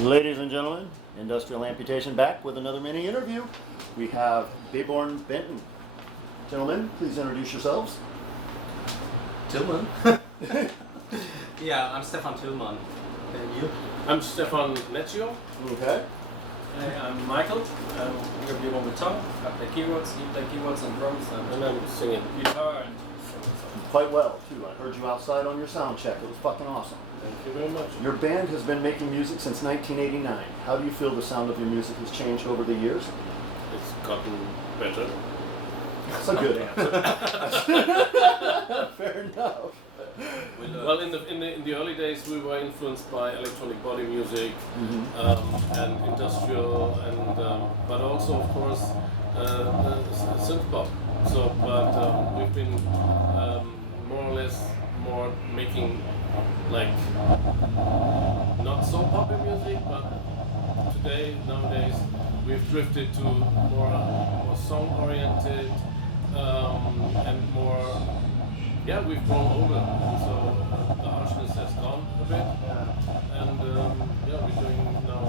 Ladies and gentlemen, Industrial Amputation back with another mini interview. We have Beborn Beton. Gentlemen, please introduce yourselves. Tillman. Yeah, I'm Stefan Tillman. And you? I'm Stefan Necchio. Okay. Hey, I'm Michael. We're Beborn Beton. I play keyboards, you play keyboards and drums, And I'm singing. guitar and Quite well, too. I heard you outside on your sound check. It was fucking awesome. Thank you very much. Your band has been making music since 1989. How do you feel the sound of your music has changed over the years? It's gotten better. That's a good answer. Fair enough. Well, in the early days, we were influenced by electronic body music and industrial, and but also, of course, synth pop. So, but we've been more or less making like not so popular music, but nowadays we've drifted to more song oriented and more. Yeah, we've grown older, and so the harshness has gone a bit, and yeah, we're doing now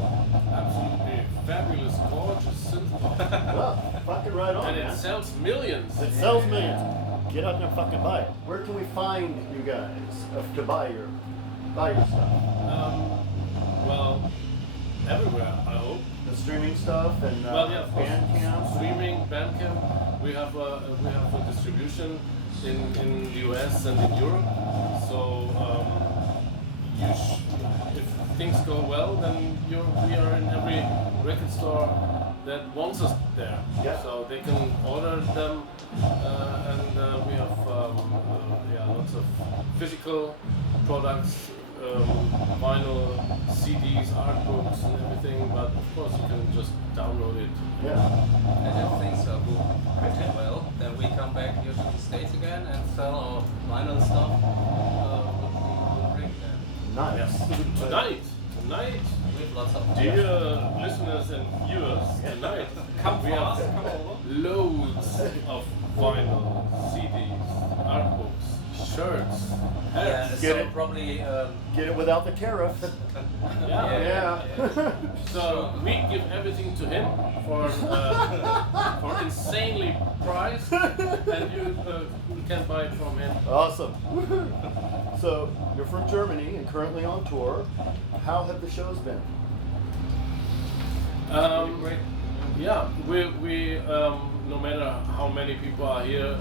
absolutely fabulous, gorgeous synth pop, Well, fucking right on, and man. it sells millions. It sells millions. Get out there and fucking buy it. Where can we find you guys to buy your stuff? Well, everywhere, I hope. The streaming stuff and Well, yeah, of course. Bandcamp. Streaming, Bandcamp. We have a distribution in the US and in Europe. So if things go well, then we are in every record store that wants us there. Yeah. So they can order them, and we have lots of physical products. Vinyl, CDs, art books and everything, but of course you can just download it. Yeah. And if things go pretty well, then we come back here to the States again and sell our vinyl stuff, which we will bring them. Nice. Tonight, With lots of dear listeners and viewers, tonight we have loads of vinyl, CDs, art books, shirts, Yeah, hats. Get so it. probably Get it without the tariff. Yeah. So we give everything to him for insanely priced, and you can buy it from him. Awesome. So you're from Germany and currently on tour. How have the shows been? Yeah, we no matter how many people are here,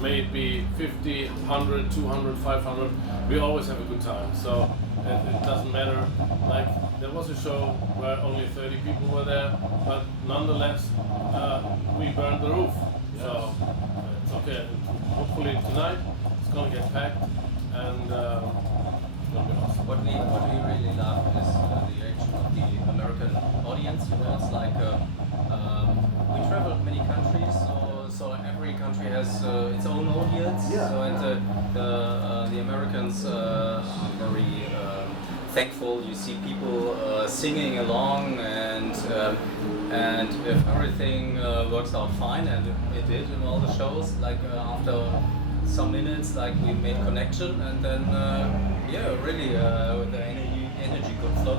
may it be 50, 100, 200, 500, we always have a good time. So it doesn't matter. Like there was a show where only 30 people were there, but nonetheless we burned the roof. So it's okay. Hopefully tonight it's gonna get packed and it's gonna be awesome. what we really love is the reaction of the American audience. You know, it's like we traveled many countries, so every country has its own audience. Yeah. So and the Americans are very thankful. You see people singing along, and if everything works out fine, and it did in all the shows, like after some minutes, like we made connection, and then really the energy could flow.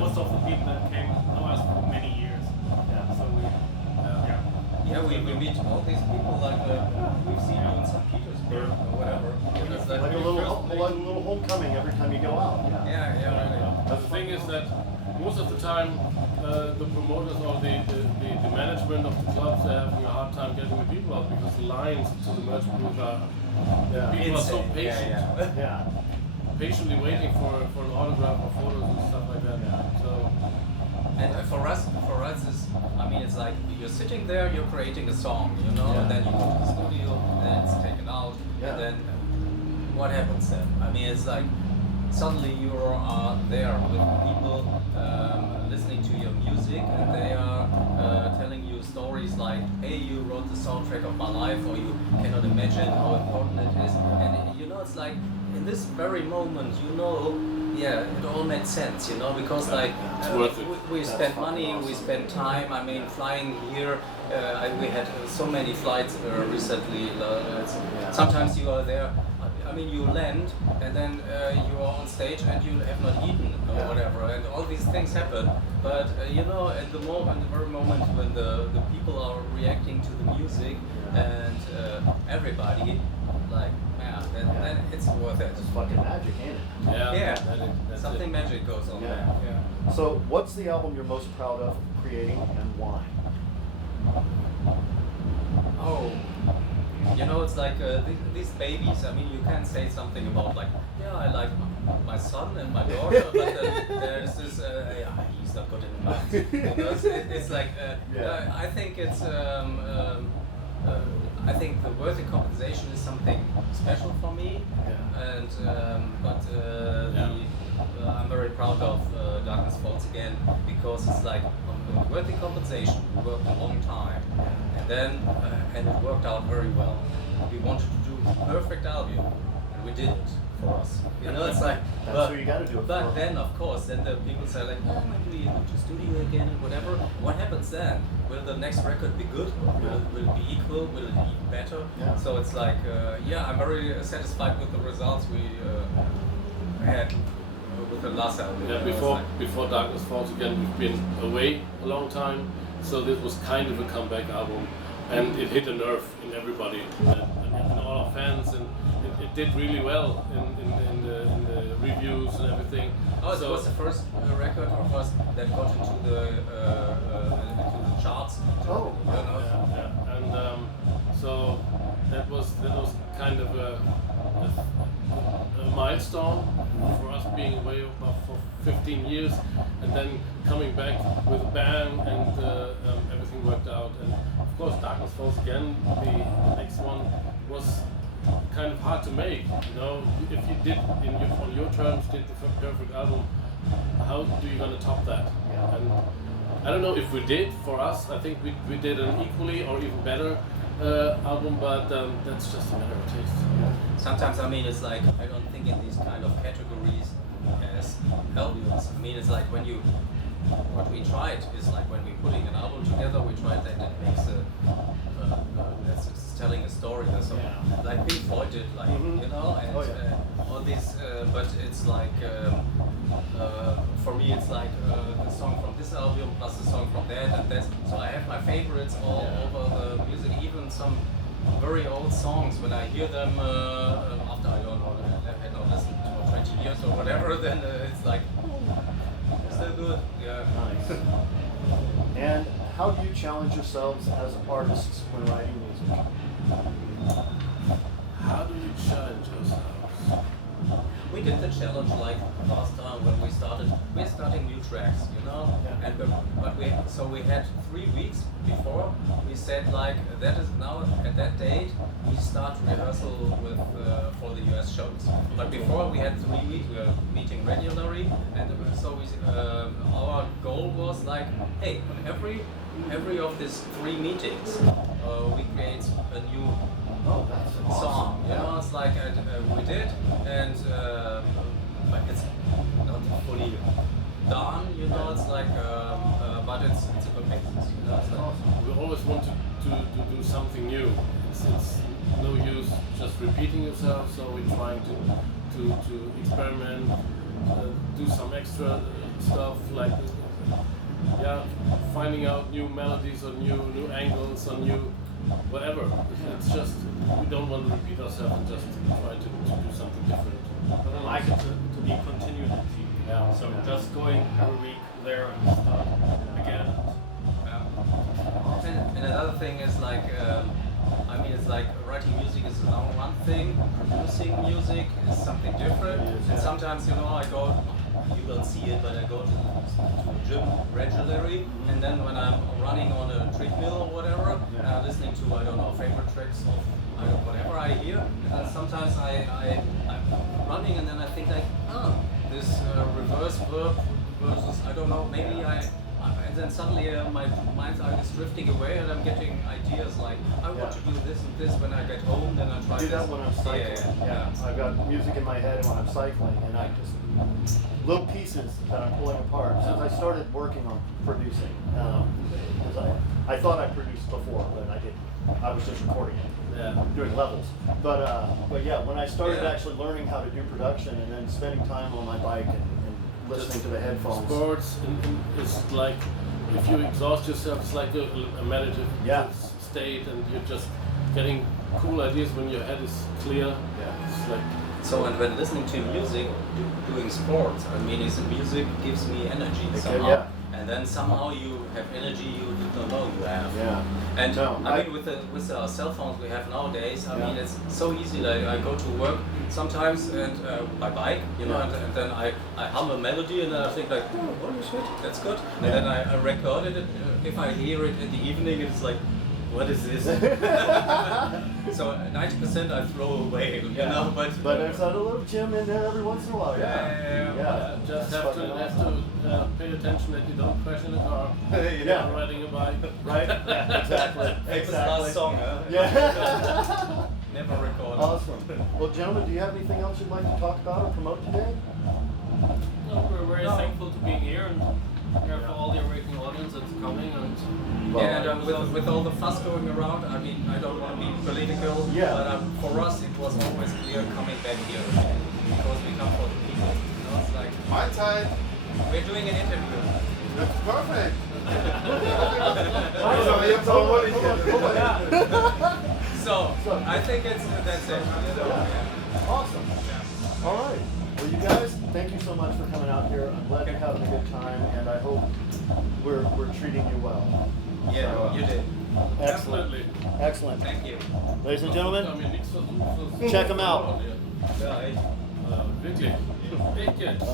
most of the people that came know us for many years. So We meet all these people, like we've seen you in St. Petersburg or whatever. It's Like a little homecoming every time you go out. Yeah. Yeah. The thing is that most of the time the promoters or the management of the clubs, they're having a hard time getting the people out because the lines to the merch booth are people are so Insane. patient, Yeah. patiently waiting for an autograph or photos and stuff like that. So And for us, it's like you're sitting there, you're creating a song, you know, and then you go to the studio, and then it's taken out, and then what happens then? I mean, it's like suddenly you are there with people listening to your music, and they are telling you stories like, hey, you wrote the soundtrack of my life, or you cannot imagine how important it is, and you know, it's like in this very moment, you know, it all made sense, you know, because like worth it. we spent money, we spent time. I mean, flying here, we had so many flights recently. Sometimes you are there. I mean, you land and then you are on stage and you have not eaten or whatever, and all these things happen. But you know, at the very moment when the people are reacting to the music and everybody, like, man, then it's worth it. It's fucking magic, ain't it? Yeah. That's Something it. magic goes on Yeah. there. Yeah. So, what's the album you're most proud of creating and why? Oh, you know, it's like these babies. I mean, you can say something about like, yeah, I like my son and my daughter, but then there's this, he's not good in math. You know, it's like, I think it's, I think the worthy compensation is something special for me, and I'm very proud of Darkness Falls Again, because it's like worthy compensation. We worked a long time, and then and it worked out very well. We wanted to do the perfect album, and we did it for us. You know, it's like That's who you got to do it but for. then, of course, then the people say like, oh, maybe we go to studio again and whatever. What happens then? Will the next record be good? Will it be equal? Will it be even better? Yeah. So it's like, I'm very satisfied with the results we had with the last album. Yeah, before Darkness Falls Again, we've been away a long time, so this was kind of a comeback album, and it hit a nerve in everybody, and all our fans, and it did really well in the reviews and everything. Oh, it was the first record of us that got into the charts. Oh, You know? Yeah. And so that was kind of a milestone for us being away for 15 years, and then coming back with a bang, and everything worked out. And of course, Darkness Falls Again, the next one, was kind of hard to make. You know, if you did on your terms did the perfect album, how do you gonna top that? And I don't know if we did. For us, I think we did an equally or even better album, but that's just a matter of taste. Sometimes, I mean, it's like, I don't think in these kind of categories as albums. I mean, it's like what we tried is like when we're putting an album together, we tried that it makes it's telling a story or something. Like Pink Floyd did, like, you know, and all these, but it's like, for me, it's like the song from this album plus the song from that and that. So I have my favorites all over the music, even some very old songs. When I hear them after I don't know, I had not listened for 20 years or whatever, then it's like, still good. Yeah. Nice. And how do you challenge yourselves as artists when writing music? How do you challenge yourselves? We did the challenge like last time when we're starting new tracks, you know, and we had 3 weeks before we said like that is now at that date we start rehearsal with for the US shows. But before we had 3 weeks, we were meeting regularly, and so our goal was like, hey, on every of these 3 meetings, we create a new song. You know, it's like we did, and but it's not fully done. You know, it's like, but it's a good basis. You know, it's like, We always want to do something new. It's no use just repeating yourself, so we're trying to experiment, do some extra stuff, like finding out new melodies or new angles or new whatever. It's just, we don't want to repeat ourselves and just try to do something different. But I like it to be continuity. Yeah. So just going every week there and start again. and another thing is like, I mean, it's like writing music is one thing, producing music is something different. And sometimes, you know, you don't see it, but I go to a gym regularly, and then when I'm running on a treadmill or whatever, and I'm listening to, I don't know, favorite tracks of whatever I hear, and then sometimes I'm running, and then I think like, this reverse verb versus, I don't know, maybe and then suddenly my mind is drifting away, and I'm getting ideas like, I want to do this and this when I get home, then I try I do that when I'm cycling. Yeah. I've got music in my head when I'm cycling, and I just little pieces that I'm pulling apart. Since I started working on producing, because I thought I produced before, but I didn't. I was just recording it. doing levels. But yeah, when I started Yeah. actually learning how to do production and then spending time on my bike and listening to the headphones. Sports is like, if you exhaust yourself, it's like a meditative state, and you're just getting cool ideas when your head is clear. Yeah. It's like, so and when listening to music, doing sports, I mean, music gives me energy somehow. Yeah. And then somehow you have energy you did not know you have. Yeah. And No, I mean, with the cell phones we have nowadays, I mean, it's so easy. Like I go to work sometimes and by bike, you know, and then I hum a melody and then I think like, oh, holy shit, that's good. And then I recorded it. If I hear it in the evening, it's like, what is this? So 90% I throw away, you know. But there's a little gym in there every once in a while. yeah, just have to pay attention that you don't crash in a car. Yeah. Riding a bike. Right? Yeah, exactly. Famous last song, huh? Yeah. Never recorded. Awesome. Well, gentlemen, do you have anything else you'd like to talk about or promote today? No, we're very thankful to being here and here for all the American audience that's coming. And Yeah, and with all the fuss going around, I mean, I don't want to be political, but for us it was always clear coming back here again, because we come for the people. You know, it's like, My time. we're doing an interview. That's perfect. So, I think that's it. You know? Yeah. Awesome. All right. Well, you guys, thank you so much for coming out here. I'm glad you're having a good time, and I hope we're treating you well. Yeah, So, you did. Excellent. Definitely. Excellent. Thank you. Ladies and gentlemen, I mean, nichts versucht. check 'em out. Ja, echt. Wirklich. Echt jetzt.